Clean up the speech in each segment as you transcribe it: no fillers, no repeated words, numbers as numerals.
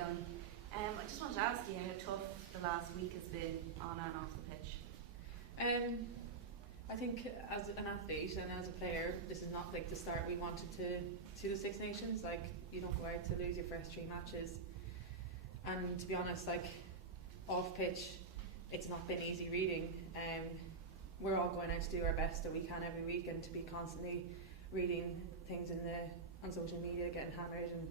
going? I just wanted to ask you how tough the last week has been on and off the pitch. I think as an athlete and as a player, this is not like the start we wanted to the Six Nations. Like, you don't go out to lose your first 3 matches. And to be honest, like, off pitch, it's not been easy reading. We're all going out to do our best that we can every week, and to be constantly reading things on social media, getting hammered and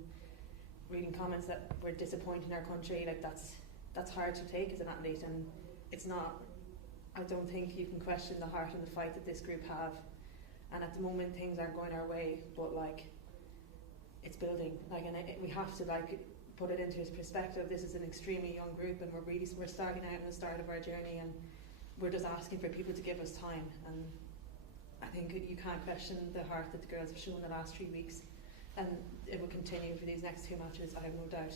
reading comments that were disappointing our country, like that's hard to take as an athlete. And it's not, I don't think you can question the heart and the fight that this group have. And at the moment things aren't going our way, but like, it's building. Like, and we have to like put it into its perspective. This is an extremely young group, and we're starting out in the start of our journey, and we're just asking for people to give us time. And I think you can't question the heart that the girls have shown the last 3 weeks, and it will continue for these next 2 matches, I have no doubt.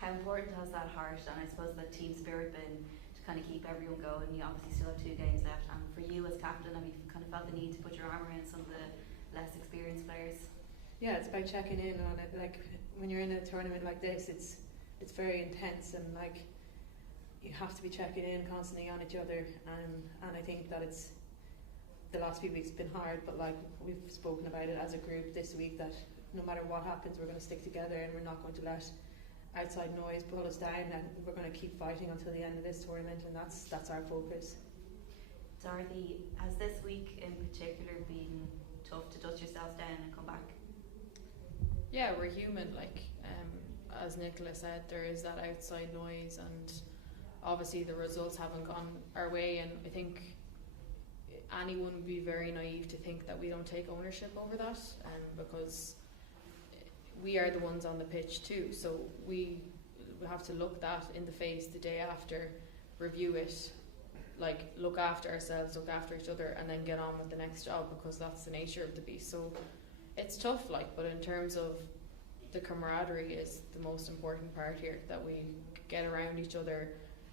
How important has that heart and I suppose that team spirit been to kind of keep everyone going? You obviously still have 2 games left, and for you as captain, have you kind of felt the need to put your arm around some of the less experienced players? Yeah, it's about checking in on it. Like, when you're in a tournament like this, it's very intense, and like, you have to be checking in constantly on each other, and I think that it's the last few weeks have been hard, but like, we've spoken about it as a group this week, that no matter what happens, we're going to stick together, and we're not going to let outside noise pull us down, and we're going to keep fighting until the end of this tournament, and that's our focus. Dorothy, has this week in particular been tough to dust yourselves down and come back? Yeah, we're human. Like, as Nichola said, there is that outside noise, and obviously the results haven't gone our way, and I think anyone would be very naive to think that we don't take ownership over that, because we are the ones on the pitch too, so we have to look that in the face the day after, review it, like, look after ourselves, look after each other, and then get on with the next job, because that's the nature of the beast. So it's tough, like, but in terms of the camaraderie is the most important part here, that we get around each other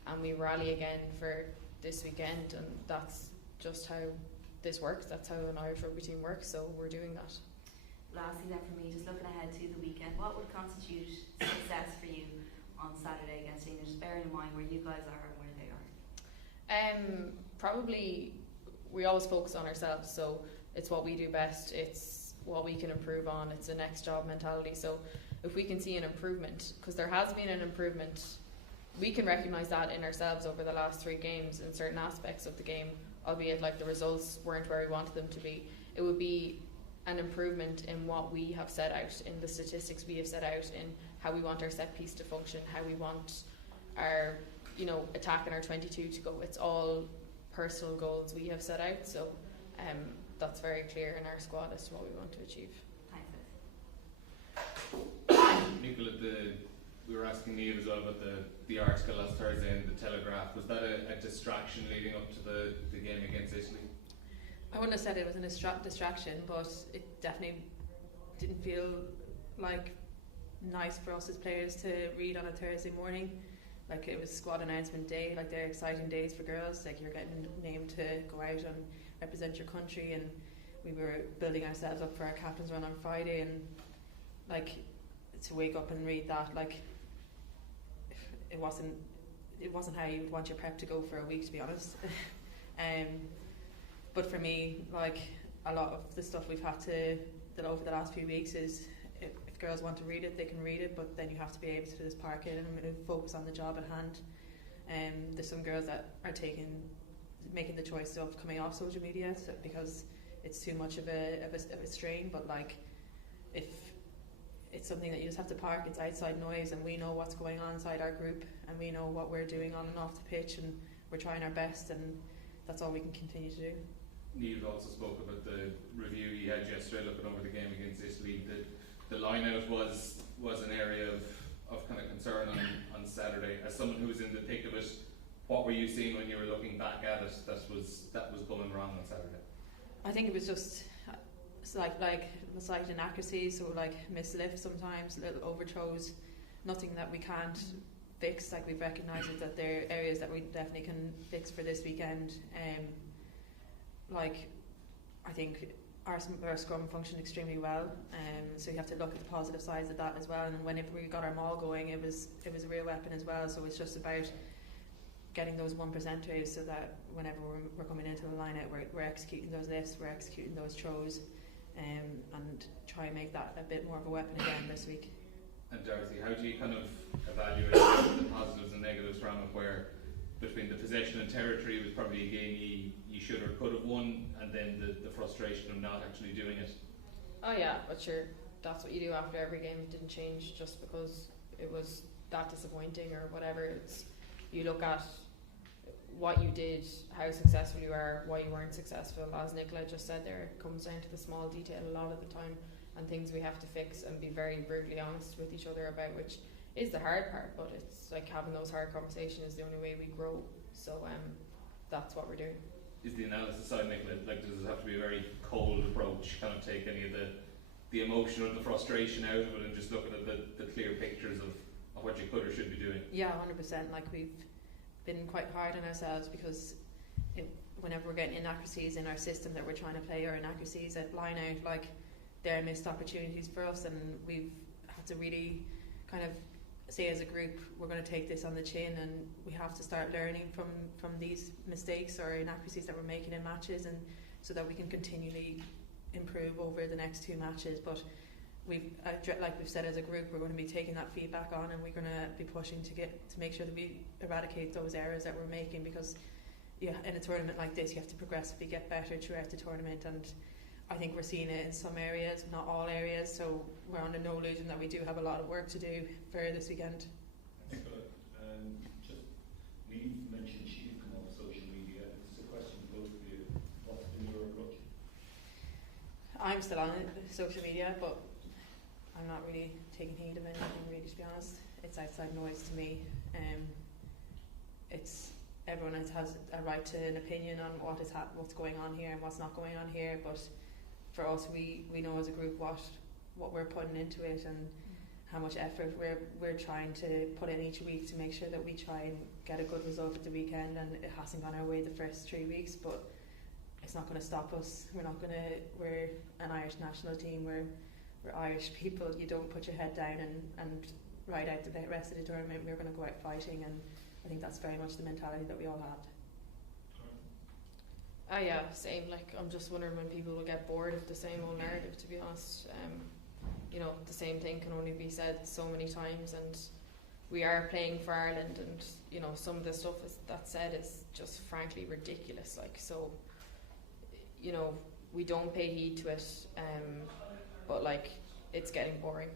and we rally again for this weekend, and that's just how this works. That's how an Irish rugby team works, so we're doing that. Lastly then, for me, just looking ahead to the weekend, what would constitute success for you on Saturday against England, just bearing in mind where you guys are and where they are? Probably, we always focus on ourselves, so it's what we do best, it's what we can improve on, it's a next job mentality. So if we can see an improvement, because there has been an improvement, we can recognise that in ourselves over the last 3 games in certain aspects of the game, albeit like the results weren't where we wanted them to be. It would be an improvement in what we have set out, in the statistics we have set out, in how we want our set piece to function, how we want our, attack in our 22 to go. It's all personal goals we have set out, so that's very clear in our squad as to what we want to achieve. Thanks. Nichola, we were asking Niamh as well about the article last Thursday in the Telegraph. Was that a distraction leading up to the game against Italy? I wouldn't have said it was a distraction, but it definitely didn't feel like nice for us as players to read on a Thursday morning. Like, it was squad announcement day, like they're exciting days for girls, like you're getting named to go out and represent your country, and we were building ourselves up for our captain's run on Friday, and like, to wake up and read that, like, it wasn't how you would want your prep to go for a week, to be honest. But for me, like, a lot of the stuff we've had to do over the last few weeks is, if girls want to read it, they can read it, but then you have to be able to just park it and focus on the job at hand. There's some girls that are making the choice of coming off social media, because it's too much of a strain, but like, if it's something that you just have to park, it's outside noise, and we know what's going on inside our group, and we know what we're doing on and off the pitch, and we're trying our best, and that's all we can continue to do. Niamh also spoke about the review you had yesterday looking over the game against Italy. The line out was an area of kind of concern on Saturday. As someone who was in the thick of it, what were you seeing when you were looking back at it that was going wrong on Saturday? I think it was just like slight inaccuracies, so like mislift sometimes, little overthrows, nothing that we can't fix. Like, we've recognised it, that there are areas that we definitely can fix for this weekend. Like, I think our scrum functioned extremely well, so you have to look at the positive sides of that as well. And whenever we got our maul going, it was a real weapon as well. So it's just about getting those 1%ers so that whenever we're coming into the line out, we're executing those lifts, we're executing those throws, and try and make that a bit more of a weapon again this week. And Dorothy, how do you kind of evaluate the positives and negatives from it, where between the possession and territory was probably a game you should or could have won, and then the frustration of not actually doing it? Oh yeah, but sure, that's what you do after every game. It didn't change just because it was that disappointing or whatever. It's, you look at what you did, how successful you are, why you weren't successful. As Nichola just said there, it comes down to the small detail a lot of the time, and things we have to fix and be very brutally honest with each other about, which is the hard part, but it's like having those hard conversations is the only way we grow. So that's what we're doing. Is the analysis side, Nichola, like, does it have to be a very cold approach, kind of take any of the emotion or the frustration out of it and just look at the clear pictures of what you could or should be doing? Yeah, 100%. Like, we've been quite hard on ourselves because whenever we're getting inaccuracies in our system that we're trying to play, or inaccuracies at line out, like, they're missed opportunities for us, and we've had to really kind of say as a group, we're going to take this on the chin, and we have to start learning from these mistakes or inaccuracies that we're making in matches, and so that we can continually improve over the next 2 matches. But like we've said as a group, we're going to be taking that feedback on, and we're going to be pushing to make sure that we eradicate those errors that we're making, because in a tournament like this you have to progressively get better throughout the tournament, and I think we're seeing it in some areas, not all areas, so we're under no illusion that we do have a lot of work to do for this weekend. Just Niamh mentioned she'd come off social media. It's a question to both of you. What's been your approach? I'm still on social media, but I'm not really taking heed of anything, really, to be honest. It's outside noise to me. Everyone has a right to an opinion on what's going on here and what's not going on here, but for us, we know as a group what we're putting into it and how much effort we're trying to put in each week to make sure that we try and get a good result at the weekend. And it hasn't gone our way the first 3 weeks, but it's not going to stop us. We're an Irish national team. We're Irish people. You don't put your head down and ride out the rest of the tournament. We're going to go out fighting, and I think that's very much the mentality that we all have. Oh yeah, same. Like, I'm just wondering when people will get bored of the same old narrative, to be honest. The same thing can only be said so many times, and we are playing for Ireland, and some of the stuff that's said is just frankly ridiculous. Like, so we don't pay heed to it, but like, it's getting boring.